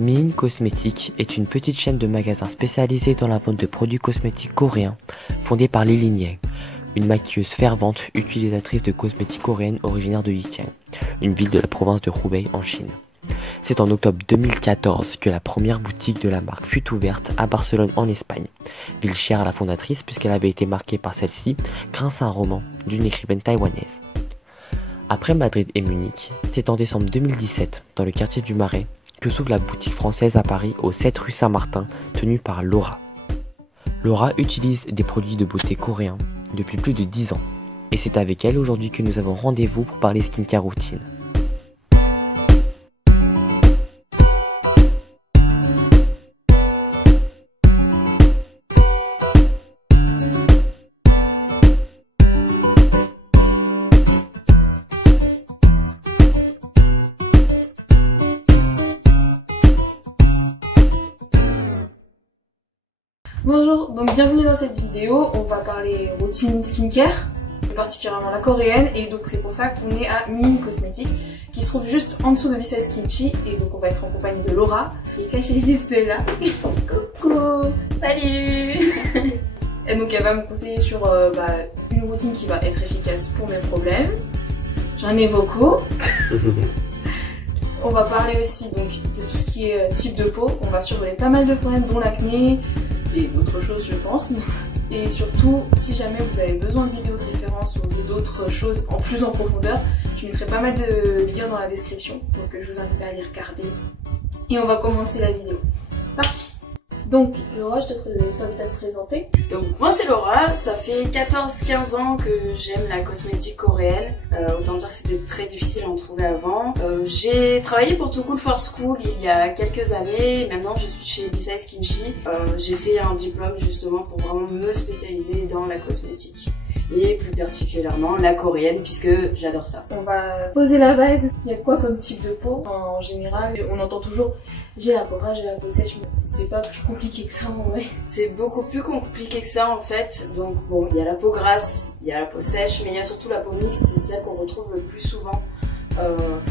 Miin Cosmetics est une petite chaîne de magasins spécialisée dans la vente de produits cosmétiques coréens, fondée par Lee Lin-yang, une maquilleuse fervente utilisatrice de cosmétiques coréennes originaire de Yichang, une ville de la province de Hubei en Chine. C'est en octobre 2014 que la première boutique de la marque fut ouverte à Barcelone en Espagne, ville chère à la fondatrice puisqu'elle avait été marquée par celle-ci grâce à un roman d'une écrivaine taïwanaise. Après Madrid et Munich, c'est en décembre 2017, dans le quartier du Marais, que s'ouvre la boutique française à Paris au 7 rue Saint-Martin, tenue par Laura. Laura utilise des produits de beauté coréens depuis plus de 10 ans, et c'est avec elle aujourd'hui que nous avons rendez-vous pour parler skincare routine. Bonjour, donc bienvenue dans cette vidéo. On va parler routine skincare, plus particulièrement la coréenne, et donc c'est pour ça qu'on est à Miin Cosmetics, qui se trouve juste en dessous de B16 Kimchi, et donc on va être en compagnie de Laura, qui est cachée juste là. Coucou, salut. Et donc elle va me conseiller sur une routine qui va être efficace pour mes problèmes. J'en ai beaucoup. On va parler aussi donc de tout ce qui est type de peau. On va survoler pas mal de problèmes dont l'acné et d'autres choses je pense. Et surtout, si jamais vous avez besoin de vidéos de référence ou d'autres choses en plus en profondeur, je mettrai pas mal de liens dans la description. Donc je vous invite à les regarder. Et on va commencer la vidéo. Parti! Donc Laura, je t'invite à te présenter. Donc moi c'est Laura, ça fait 14-15 ans que j'aime la cosmétique coréenne. Autant dire que c'était très difficile à en trouver avant. J'ai travaillé pour Too Cool for School il y a quelques années. Maintenant je suis chez B16 Kimchi. J'ai fait un diplôme justement pour vraiment me spécialiser dans la cosmétique. Et plus particulièrement la coréenne puisque j'adore ça. On va poser la base. Il y a quoi comme type de peau? En général, on entend toujours j'ai la peau grasse, j'ai la peau sèche, mais c'est pas plus compliqué que ça en vrai. C'est beaucoup plus compliqué que ça en fait. Donc bon, il y a la peau grasse, il y a la peau sèche, mais il y a surtout la peau mixte, c'est celle qu'on retrouve le plus souvent.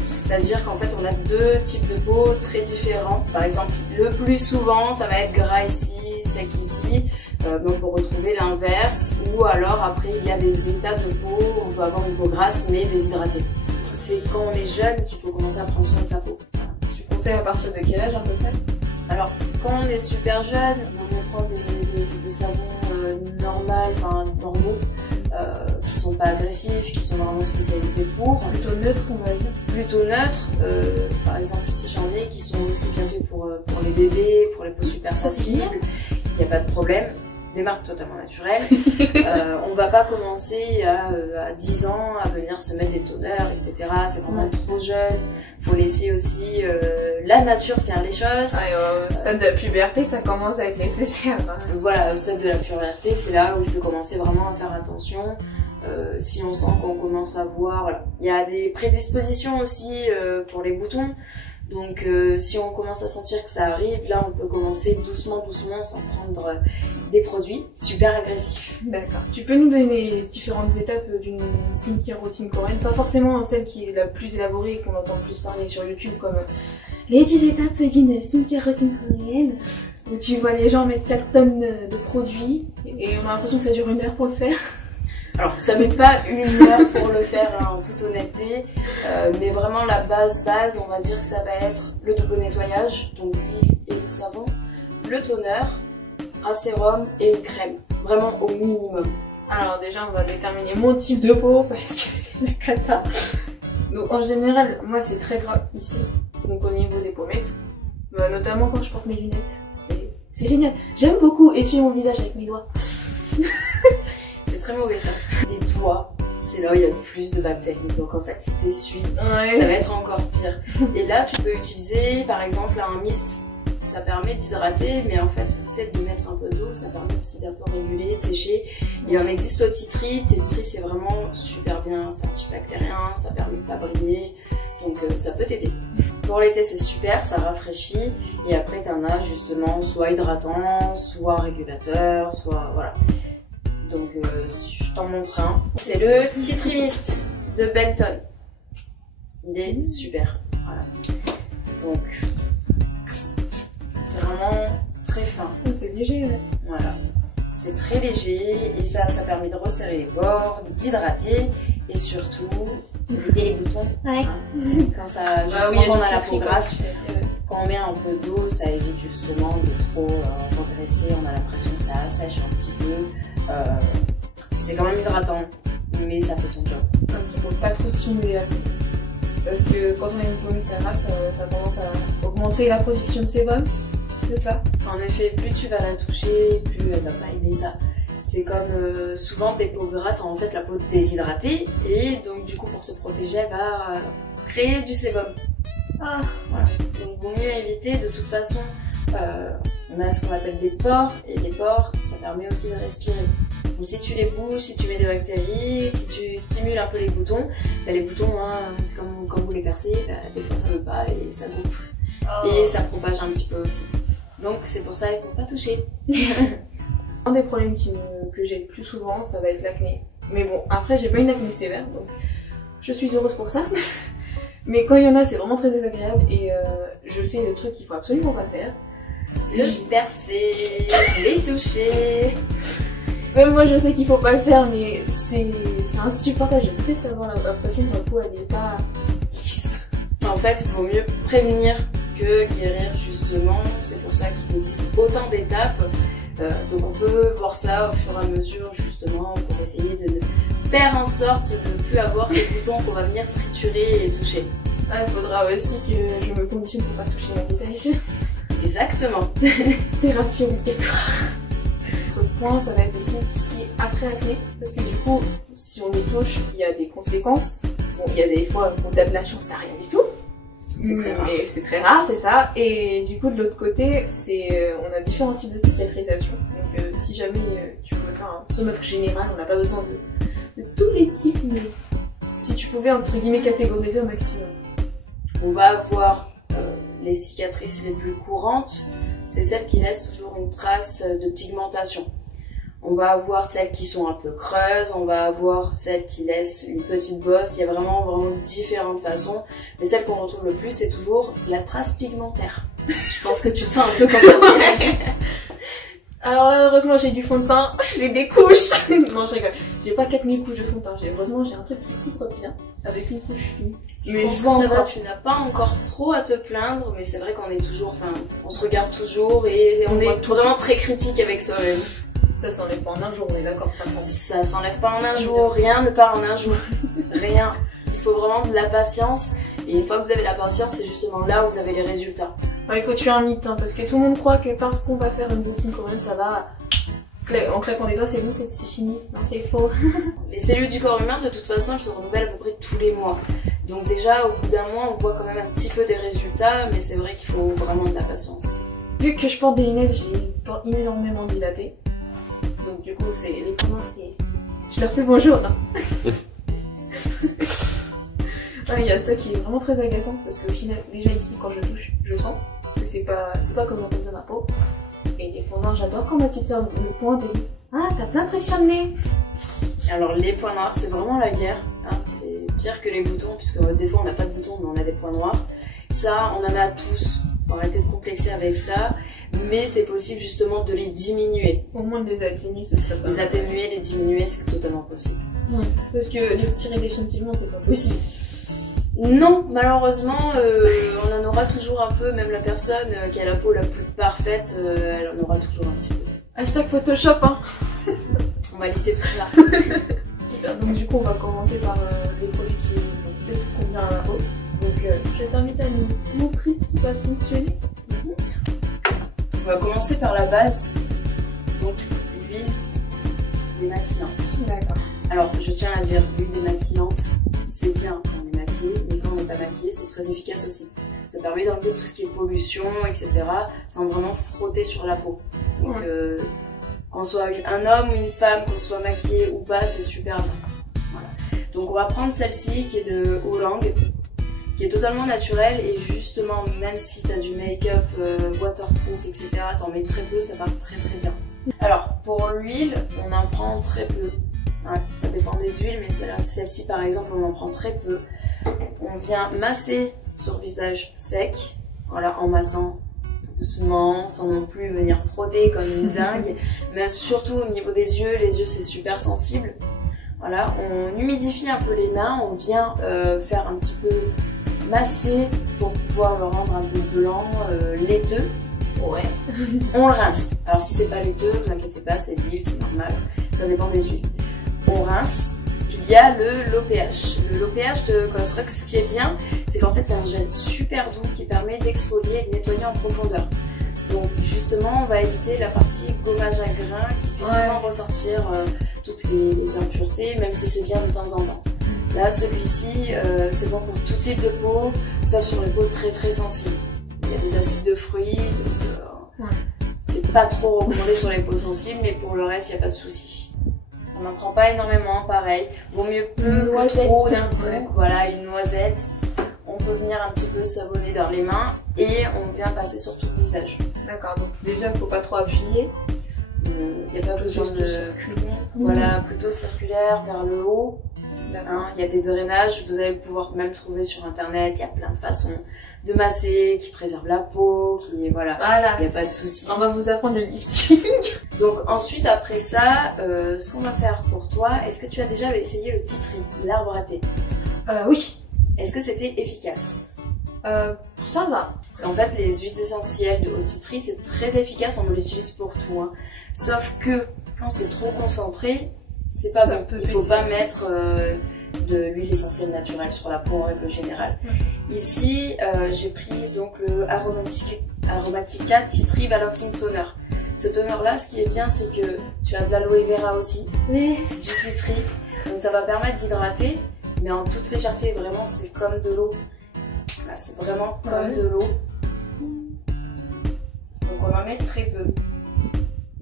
C'est-à-dire qu'en fait on a deux types de peau très différents. Par exemple, le plus souvent ça va être gras ici, sec ici. Donc on peut retrouver l'inverse, ou alors après il y a des états de peau, on peut avoir une peau grasse mais déshydratée. C'est quand on est jeune qu'il faut commencer à prendre soin de sa peau. Tu conseilles à partir de quel âge à peu près? Alors quand on est super jeune, il vaut mieux prendre des savons normaux, qui sont pas agressifs, qui sont vraiment spécialisés pour. Plutôt neutre on va dire. Plutôt neutre, par exemple ici j'en ai qui sont aussi bien faits pour les bébés, pour les peaux super sensibles, il n'y a pas de problème. Des marques totalement naturelles. On va pas commencer à 10 ans à venir se mettre des toners, etc. C'est vraiment trop jeune. Faut laisser aussi la nature faire les choses. Au stade de la puberté, ça commence à être nécessaire. Voilà, au stade de la puberté, c'est là où il faut commencer vraiment à faire attention. Si on sent qu'on commence à voir, voilà. Il y a des prédispositions aussi pour les boutons. Donc si on commence à sentir que ça arrive, là on peut commencer doucement sans prendre des produits super agressifs. D'accord. Tu peux nous donner les différentes étapes d'une skincare routine coréenne, pas forcément celle qui est la plus élaborée et qu'on entend le plus parler sur YouTube comme les 10 étapes d'une skincare routine coréenne, où tu vois les gens mettre 4 tonnes de produits et on a l'impression que ça dure 1 heure pour le faire. Alors ça met pas 1 heure pour le faire en toute honnêteté, mais vraiment la base, on va dire que ça va être le double nettoyage, donc l'huile et le savon, le toner, un sérum et une crème, vraiment au minimum. Alors déjà on va déterminer mon type de peau parce que c'est la cata. Donc en général, moi c'est très gras ici, donc au niveau des pommettes, notamment quand je porte mes lunettes, c'est génial. J'aime beaucoup essuyer mon visage avec mes doigts. C'est très mauvais ça. Les doigts, c'est là où il y a le plus de bactéries. Donc en fait, si t'essuies, ça va être encore pire. Et là, tu peux utiliser par exemple un mist. Ça permet d'hydrater, mais en fait, le fait de mettre un peu d'eau, ça permet aussi d'un peu réguler, sécher. Il en existe au tea tree. Tea tree, c'est vraiment super bien. C'est antibactérien, ça permet de pas briller. Donc ça peut t'aider. Pour l'été, c'est super, ça rafraîchit. Et après, t'en as justement soit hydratant, soit régulateur, soit voilà. Donc je t'en montre un. C'est le Tea Tree Mist de Benton. Il est super. Voilà. Donc vraiment très fin. C'est léger, ouais. Voilà. C'est très léger et ça permet de resserrer les bords, d'hydrater et surtout d'éviter les boutons. Ouais. Hein. Quand ça, justement, quand on a la peau grasse, quand on met un peu d'eau, ça évite justement de trop regresser. On a l'impression que ça assèche un petit peu. C'est quand même hydratant, mais ça fait son job. Donc il faut pas trop stimuler la peau. Parce que quand on a une peau grasse, ça a tendance à augmenter la production de sébum. C'est ça. En effet, plus tu vas la toucher, plus elle va pas aimer ça. C'est comme souvent des peaux grasses, en fait la peau déshydratée, et donc du coup pour se protéger, elle va créer du sébum. Ah. Voilà. Donc vaut mieux éviter. De toute façon, on a ce qu'on appelle des pores, et les pores, ça permet aussi de respirer. Donc si tu les bouges, si tu mets des bactéries, si tu stimules un peu les boutons, bah, les boutons, hein, c'est comme quand vous les percez, bah, des fois ça ne veut pas et ça gonfle. Oh. Et ça propage un petit peu aussi. Donc c'est pour ça qu'il ne faut pas toucher. Un des problèmes que j'ai le plus souvent, ça va être l'acné. Mais bon, après j'ai pas une acné sévère, donc je suis heureuse pour ça. Mais quand il y en a, c'est vraiment très désagréable et je fais le truc qu'il faut absolument pas faire. Le percer, les toucher. Même moi je sais qu'il faut pas le faire, mais c'est insupportable. Je déteste avoir l'impression que ma peau elle est pas lisse. En fait, il vaut mieux prévenir que guérir justement. C'est pour ça qu'il existe autant d'étapes. Donc on peut voir ça au fur et à mesure justement pour essayer de faire en sorte de ne plus avoir ces boutons qu'on va venir triturer et toucher. Ah, il faudra aussi que je me conditionne pour pas toucher mon visage. Exactement. Thérapie obligatoire. Autre point, ça va être aussi tout ce qui est après acné, parce que du coup, si on y touche, il y a des conséquences. Bon, il y a des fois où t'as de la chance, t'as rien du tout. C'est très rare. Mais c'est très rare, c'est ça. Et du coup, de l'autre côté, on a différents types de cicatrisation. Donc, si jamais tu pouvais faire un sommaire général, on n'a pas besoin de tous les types, mais si tu pouvais entre guillemets catégoriser au maximum. On va avoir les cicatrices les plus courantes, c'est celles qui laissent toujours une trace de pigmentation. On va avoir celles qui sont un peu creuses, on va avoir celles qui laissent une petite bosse, il y a vraiment différentes façons. Mais celle qu'on retrouve le plus, c'est toujours la trace pigmentaire. Je pense que tu te sens un peu concernée. Alors là, heureusement, j'ai du fond de teint, j'ai des couches. Non, je rigole. J'ai pas 4000 couches de fond de teint. Heureusement, j'ai un truc qui couvre bien, avec une couche fine. Mais je pense que ça va, tu n'as pas encore trop à te plaindre, mais c'est vrai qu'on est toujours, enfin, on se regarde toujours et on est vraiment très critique avec soi-même. Ça s'enlève pas en un jour, on est d'accord, ça prend. Ça s'enlève pas en un jour, rien ne part en un jour. Rien. Il faut vraiment de la patience. Et une fois que vous avez la patience, c'est justement là où vous avez les résultats. Ouais, il faut tuer un mythe, hein, parce que tout le monde croit que parce qu'on va faire une routine coréenne, ça va... En claquant les doigts, c'est bon, c'est fini. Non, c'est faux. Les cellules du corps humain, de toute façon, elles se renouvellent à peu près tous les mois. Donc déjà, au bout d'un mois, on voit quand même un petit peu des résultats, mais c'est vrai qu'il faut vraiment de la patience. Vu que je porte des lunettes, j'ai pas énormément dilaté. Donc du coup, les points noirs, je leur fais bonjour. Hein. Il y a ça qui est vraiment très agaçant, parce qu'au final, déjà ici, quand je touche, je sens que c'est pas comme le reste de ma peau. Et les points noirs, j'adore quand ma petite soeur me pointe et dit « Ah, t'as plein de trucs sur le nez !» Alors les points noirs, c'est vraiment la guerre. Hein. C'est pire que les boutons, puisque des fois on n'a pas de boutons, mais on a des points noirs. Ça, on en a tous. Faut arrêter de complexer avec ça. Mais c'est possible justement de les diminuer. Au moins de les atténuer, ce serait pas les atténuer, les diminuer, c'est totalement possible. Ouais, parce que les retirer définitivement, c'est pas possible. Non, malheureusement, on en aura toujours un peu, même la personne qui a la peau la plus parfaite, elle en aura toujours un petit peu. Hashtag Photoshop, hein. On va lisser tout ça. Super, donc du coup on va commencer par les produits qui vont peut-être convenir à la peau. Donc je t'invite à nous montrer ce qui va fonctionner. On va commencer par la base, donc l'huile démaquillante. D'accord. Alors je tiens à dire, l'huile démaquillante, c'est bien quand on est maquillé, mais quand on n'est pas maquillé, c'est très efficace aussi. Ça permet d'enlever tout ce qui est pollution, etc. sans vraiment frotter sur la peau. Donc qu'on soit un homme ou une femme, qu'on soit maquillé ou pas, c'est super bien. Voilà. Donc on va prendre celle-ci qui est de Olang, qui est totalement naturelle et justement même si tu as du make-up waterproof, etc. t'en mets très peu, ça part très très bien. Alors pour l'huile, on en prend très peu. Hein, ça dépend des huiles, mais celle-ci par exemple on en prend très peu. On vient masser sur visage sec, voilà, en massant tout doucement, sans non plus venir frotter comme une dingue. Mais surtout au niveau des yeux, les yeux c'est super sensible. Voilà, on humidifie un peu les mains, on vient faire un petit peu masser pour pouvoir le rendre un peu blanc, laiteux. Ouais. On le rince. Alors si c'est pas laiteux, vous inquiétez pas, c'est de l'huile, c'est normal. Ça dépend des huiles. On rince. Puis il y a le low pH. Le low pH de Cosrx, ce qui est bien, c'est qu'en fait c'est un gel super doux qui permet d'exfolier et de nettoyer en profondeur. Donc justement, on va éviter la partie gommage à grains qui fait souvent ressortir toutes les impuretés, même si c'est bien de temps en temps. Là, celui-ci, c'est bon pour tout type de peau, sauf sur les peaux très très sensibles. Il y a des acides de fruits, donc c'est pas trop recommandé sur les peaux sensibles, mais pour le reste, il n'y a pas de souci. On n'en prend pas énormément, pareil. Vaut mieux peu que trop d'un coup. Voilà, une noisette. On peut venir un petit peu savonner dans les mains et on vient passer sur tout le visage. D'accord, donc déjà, il ne faut pas trop appuyer. Il n'y a pas besoin de... Voilà, plutôt circulaire, vers le haut. Il y a des drainages, vous allez pouvoir même trouver sur internet, il y a plein de façons de masser, qui préservent la peau, qui voilà, il n'y a pas de souci. On va vous apprendre le lifting. Donc ensuite après ça, ce qu'on va faire pour toi, est-ce que tu as déjà essayé le tea tree, l'arbre à thé? Oui. Est-ce que c'était efficace? Ça va. Parce qu'en fait les huiles essentielles de tea tree c'est très efficace, on l'utilise pour tout. Hein. Sauf que quand c'est trop concentré, c'est pas bon. Il faut pas mettre de l'huile essentielle naturelle sur la peau en règle générale. Ici, j'ai pris donc le Aromatica Tea Tree Balancing Toner. Ce toner là, ce qui est bien, c'est que tu as de l'aloe vera aussi, du tea tree, donc ça va permettre d'hydrater, mais en toute légèreté, vraiment c'est comme de l'eau. Là, c'est vraiment comme de l'eau. Donc on en met très peu.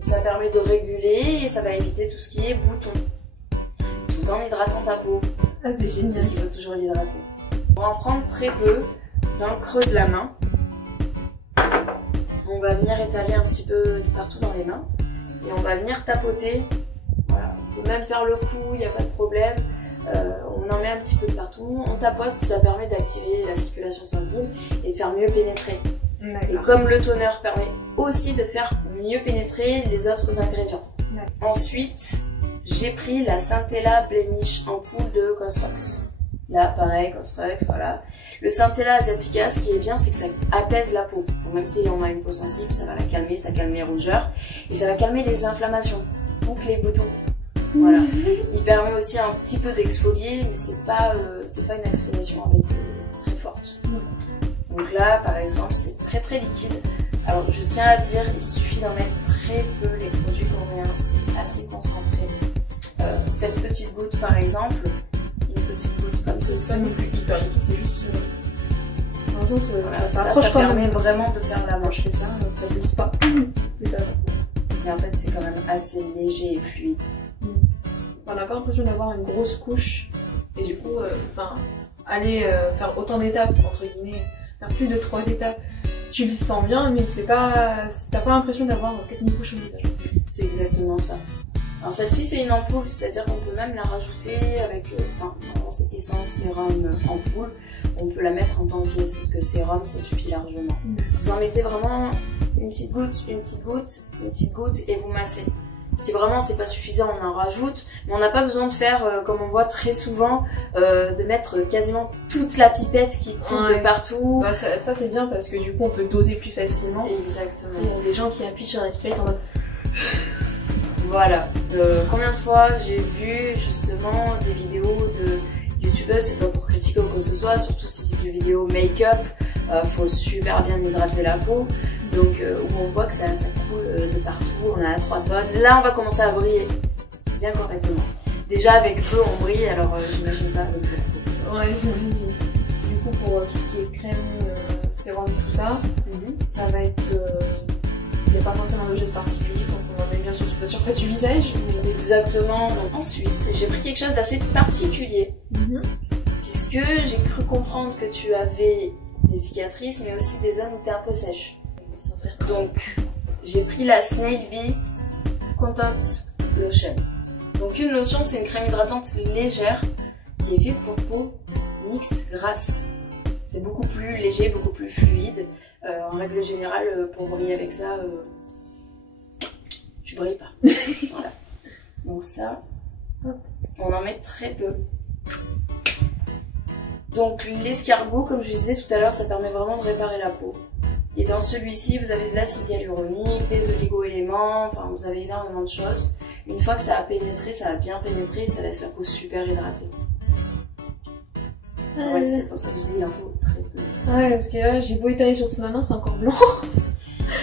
Et ça permet de réguler et ça va éviter tout ce qui est boutons, tout en hydratant ta peau. Ah, c'est génial. Parce qu'il faut toujours l'hydrater. On va en prendre très peu dans le creux de la main. On va venir étaler un petit peu de partout dans les mains et on va venir tapoter. Voilà. On peut même faire le cou, il n'y a pas de problème. On en met un petit peu de partout. On tapote, ça permet d'activer la circulation sanguine et de faire mieux pénétrer. Et comme le toner permet aussi de faire mieux pénétrer les autres ingrédients. Ensuite, j'ai pris la Centella Blemish Ampoule de Cosrx. Là, pareil, Cosrx, voilà. Le Centella Asiatica, ce qui est bien, c'est que ça apaise la peau. Donc, même si on a une peau sensible, ça va la calmer, ça calme les rougeurs. Et ça va calmer les inflammations, donc les boutons. Voilà. Il permet aussi un petit peu d'exfolier, mais c'est pas une exfoliation avec très forte. Donc là, par exemple, c'est très très liquide. Alors, je tiens à dire, il suffit d'en mettre très peu. Les produits coréens, c'est assez concentré. Cette petite goutte, par exemple, une petite goutte comme ceci. Ça n'est plus hyper liquide, c'est juste... ça permet vraiment de faire la manche. Je fais ça, donc ça glisse pas. Mais ça va. Et en fait, c'est quand même assez léger et fluide. On n'a pas l'impression d'avoir une grosse couche. Et du coup, aller faire autant d'étapes, entre guillemets, faire plus de 3 étapes, tu le sens bien, mais c'est pas, t'as pas l'impression d'avoir 4000 couches au visage. C'est exactement ça. Alors celle-ci c'est une ampoule, c'est-à-dire qu'on peut même la rajouter avec, c'est essence sérum ampoule, on peut la mettre en tant que sérum, ça suffit largement. Vous en mettez vraiment une petite goutte, une petite goutte, une petite goutte et vous massez. Si vraiment c'est pas suffisant, on en rajoute, mais on n'a pas besoin de faire, comme on voit très souvent, de mettre quasiment toute la pipette qui coule de partout. Bah, ça c'est bien parce que du coup on peut doser plus facilement. Exactement. Il y a des gens qui appuient sur la pipette en mode... Voilà. Combien de fois j'ai vu justement des vidéos de youtubeuses, c'est pas pour critiquer ou quoi que ce soit, surtout si c'est du vidéo make-up, faut super bien hydrater la peau. Donc où on voit que ça coule de partout, on a 3 tonnes. Là on va commencer à briller bien correctement. Déjà avec peu on brille, alors j'imagine pas avec peu. Ouais, j'imagine. Du coup pour tout ce qui est crème, sérum, tout ça, ça va être... il n'y a pas forcément de geste particulier quand on en met bien sur toute la surface du visage. Exactement. Donc, ensuite, j'ai pris quelque chose d'assez particulier. Puisque j'ai cru comprendre que tu avais des cicatrices, mais aussi des zones où tu es un peu sèche. Donc, j'ai pris la Snail Bee Content Lotion. Donc, une lotion, c'est une crème hydratante légère qui est faite pour peau mixte grasse. C'est beaucoup plus léger, beaucoup plus fluide. En règle générale, pour briller avec ça, tu brilles pas. Voilà. Donc ça, on en met très peu. Donc l'escargot, comme je disais tout à l'heure, ça permet vraiment de réparer la peau. Et dans celui-ci, vous avez de l'acide hyaluronique, des oligo-éléments, enfin vous avez énormément de choses. Une fois que ça a pénétré, ça a bien pénétré, ça laisse la peau super hydratée. Ouais, c'est pour ça que je dis il en faut très peu. Ouais, parce que là, j'ai beau étaler sur toute ma main, c'est encore blanc.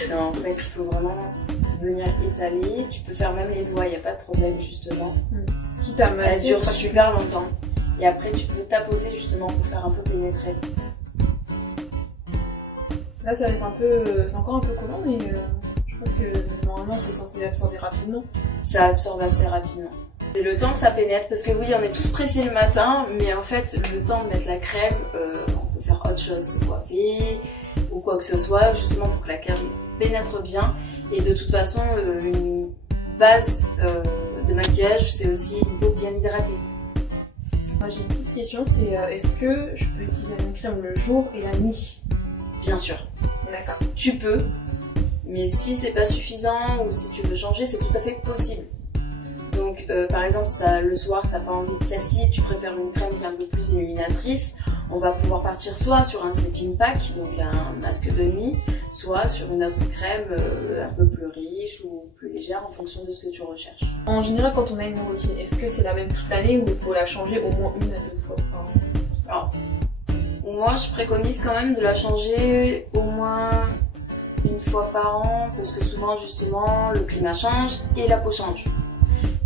Non, en fait, il faut vraiment venir étaler. Tu peux faire même les doigts, il n'y a pas de problème, justement. Quitte à masser, elle dure super longtemps. Et après, tu peux tapoter, justement, pour faire un peu pénétrer. Là, ça laisse un peu... c'est encore un peu collant, mais je pense que normalement, c'est censé absorber rapidement. Ça absorbe assez rapidement. C'est le temps que ça pénètre, parce que oui, on est tous pressés le matin, mais en fait, le temps de mettre la crème, on peut faire autre chose, se coiffer, ou quoi que ce soit, justement pour que la crème pénètre bien. Et de toute façon, une base de maquillage, c'est aussi une peau bien hydratée. Moi, j'ai une petite question, c'est est-ce que je peux utiliser une crème le jour et la nuit? Bien sûr. D'accord. Tu peux, mais si c'est pas suffisant ou si tu veux changer, c'est tout à fait possible. Donc par exemple, si le soir t'as pas envie de celle-ci, tu préfères une crème qui est un peu plus illuminatrice, on va pouvoir partir soit sur un sleeping pack, donc un masque de nuit, soit sur une autre crème un peu plus riche ou plus légère en fonction de ce que tu recherches. En général, quand on a une routine, est-ce que c'est la même toute l'année ou il faut la changer au moins 1 à 2 fois par an? Alors, moi je préconise quand même de la changer au moins 1 fois par an, parce que souvent justement le climat change et la peau change.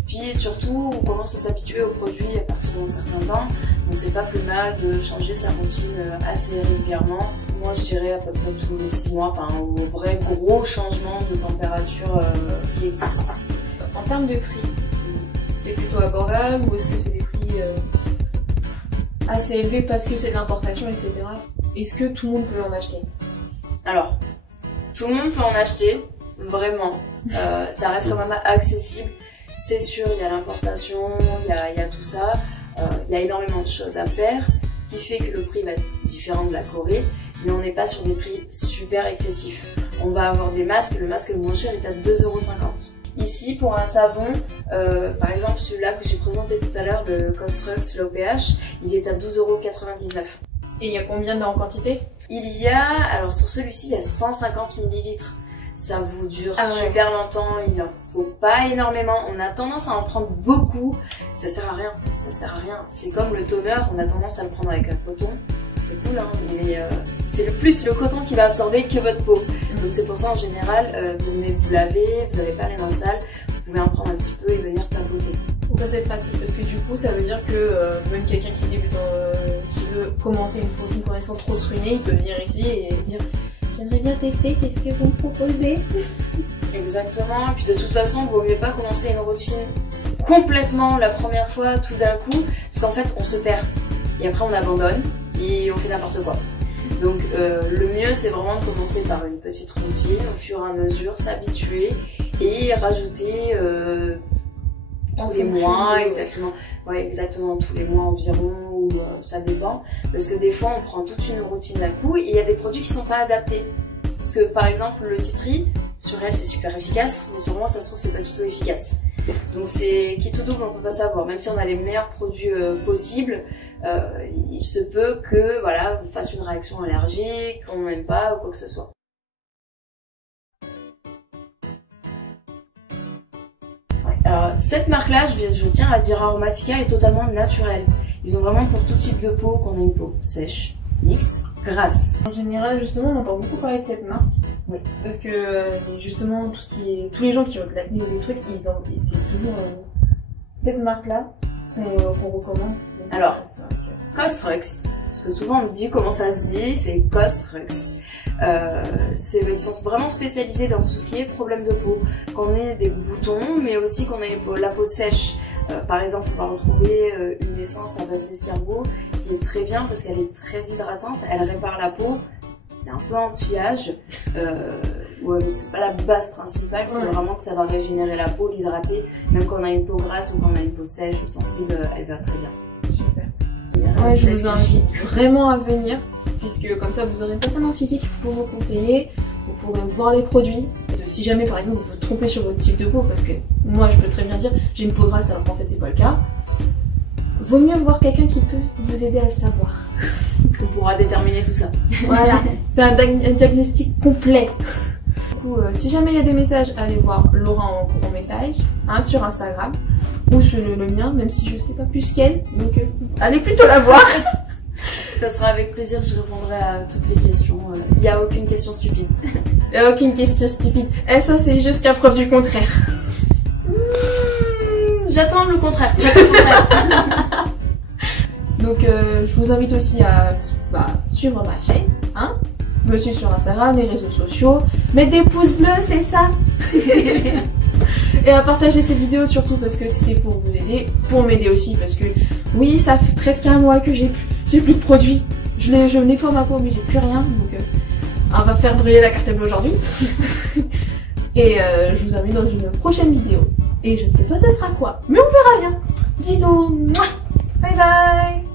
Puis surtout, on commence à s'habituer aux produits à partir d'un certain temps, donc c'est pas plus mal de changer sa routine assez régulièrement. Moi je dirais à peu près tous les 6 mois, enfin au vrai gros changement de température qui existe. En termes de prix, c'est plutôt abordable ou est-ce que c'est des prix assez élevés parce que c'est de l'importation, etc. Est-ce que tout le monde peut en acheter? Alors, tout le monde peut en acheter, vraiment. Ça reste quand même accessible. C'est sûr, il y a l'importation, il y a tout ça, il y a énormément de choses à faire, qui fait que le prix va être différent de la Corée, mais on n'est pas sur des prix super excessifs. On va avoir des masques, le masque le moins cher est à 2,50 €. Ici, pour un savon, par exemple celui-là que j'ai présenté tout à l'heure de Cosrx Low pH, il est à 12,99 €. Et il y a combien en quantité? Il y a, alors sur celui-ci, il y a 150 ml. Ça vous dure super longtemps, il en faut pas énormément. On a tendance à en prendre beaucoup, ça sert à rien, ça sert à rien. C'est comme le toner, on a tendance à le prendre avec un coton. C'est cool, hein, mais c'est plus le coton qui va absorber que votre peau. Donc c'est pour ça en général, vous venez vous laver, vous n'avez pas les mains sales, vous pouvez en prendre un petit peu et venir tapoter. Donc ça c'est pratique parce que du coup ça veut dire que même quelqu'un qui débute, qui veut commencer une routine coréenne sans trop se ruiner, il peut venir ici et dire j'aimerais bien tester, qu'est-ce que vous me proposez? Exactement, et puis de toute façon, il vaut mieux pas commencer une routine complètement la première fois tout d'un coup, parce qu'en fait on se perd et après on abandonne et on fait n'importe quoi. Donc le mieux c'est vraiment de commencer par une petite routine, au fur et à mesure, s'habituer et rajouter tous les mois, exactement. Ouais, exactement, tous les mois environ, ou ça dépend. Parce que des fois, on prend toute une routine d'un coup et il y a des produits qui sont pas adaptés. Parce que par exemple, le tea tree, sur elle c'est super efficace, mais sur moi ça se trouve c'est pas du tout efficace. Donc c'est qui tout double, on peut pas savoir. Même si on a les meilleurs produits possibles, il se peut que voilà, on fasse une réaction allergique, qu'on n'aime pas ou quoi que ce soit. Alors, cette marque-là, je tiens à dire, Aromatica est totalement naturelle. Ils ont vraiment pour tout type de peau, qu'on a une peau sèche, mixte, grasse. En général, justement, on entend beaucoup parler de cette marque. Oui. Parce que justement, tous les gens qui ont de l'acné ou des trucs, c'est toujours cette marque-là qu'on recommande. Alors, Cosrx, parce que souvent on me dit comment ça se dit, c'est Cosrx. Ils sont vraiment spécialisés dans tout ce qui est problème de peau, qu'on ait des boutons, mais aussi qu'on ait la peau sèche. Par exemple, on va retrouver une essence à base d'escargot qui est très bien parce qu'elle est très hydratante, elle répare la peau, c'est un peu anti-âge. Ouais, c'est pas la base principale, c'est vraiment que ça va régénérer la peau, l'hydrater, même quand on a une peau grasse ou quand on a une peau sèche ou sensible, elle va très bien. Super. Ouais, je vous invite vraiment à venir. puisque comme ça vous aurez une personne en physique pour vous conseiller, vous pourrez voir les produits. Si jamais par exemple vous vous trompez sur votre type de peau, parce que moi je peux très bien dire j'ai une peau grasse alors qu'en fait c'est pas le cas, vaut mieux voir quelqu'un qui peut vous aider à le savoir. On pourra déterminer tout ça. Voilà, c'est un diagnostic complet. Du coup, si jamais il y a des messages, allez voir Laura en message, hein, sur Instagram, ou sur le mien, même si je sais pas plus qu'elle, donc allez plutôt la voir. Ça sera avec plaisir, je répondrai à toutes les questions. Il n'y a aucune question stupide. Il n'y a aucune question stupide. Et ça, c'est jusqu'à preuve du contraire. J'attends le contraire. Donc, je vous invite aussi à suivre ma chaîne, hein, me suivre sur Instagram, les réseaux sociaux, mettre des pouces bleus, c'est ça. Et à partager cette vidéo surtout parce que c'était pour vous aider, pour m'aider aussi parce que oui, ça fait presque un mois que j'ai plus de produits. Je nettoie ma peau mais j'ai plus rien, donc on va faire brûler la carte bleue aujourd'hui. Et je vous invite dans une prochaine vidéo. Et je ne sais pas ce sera quoi, mais on verra bien. Bisous, bye bye.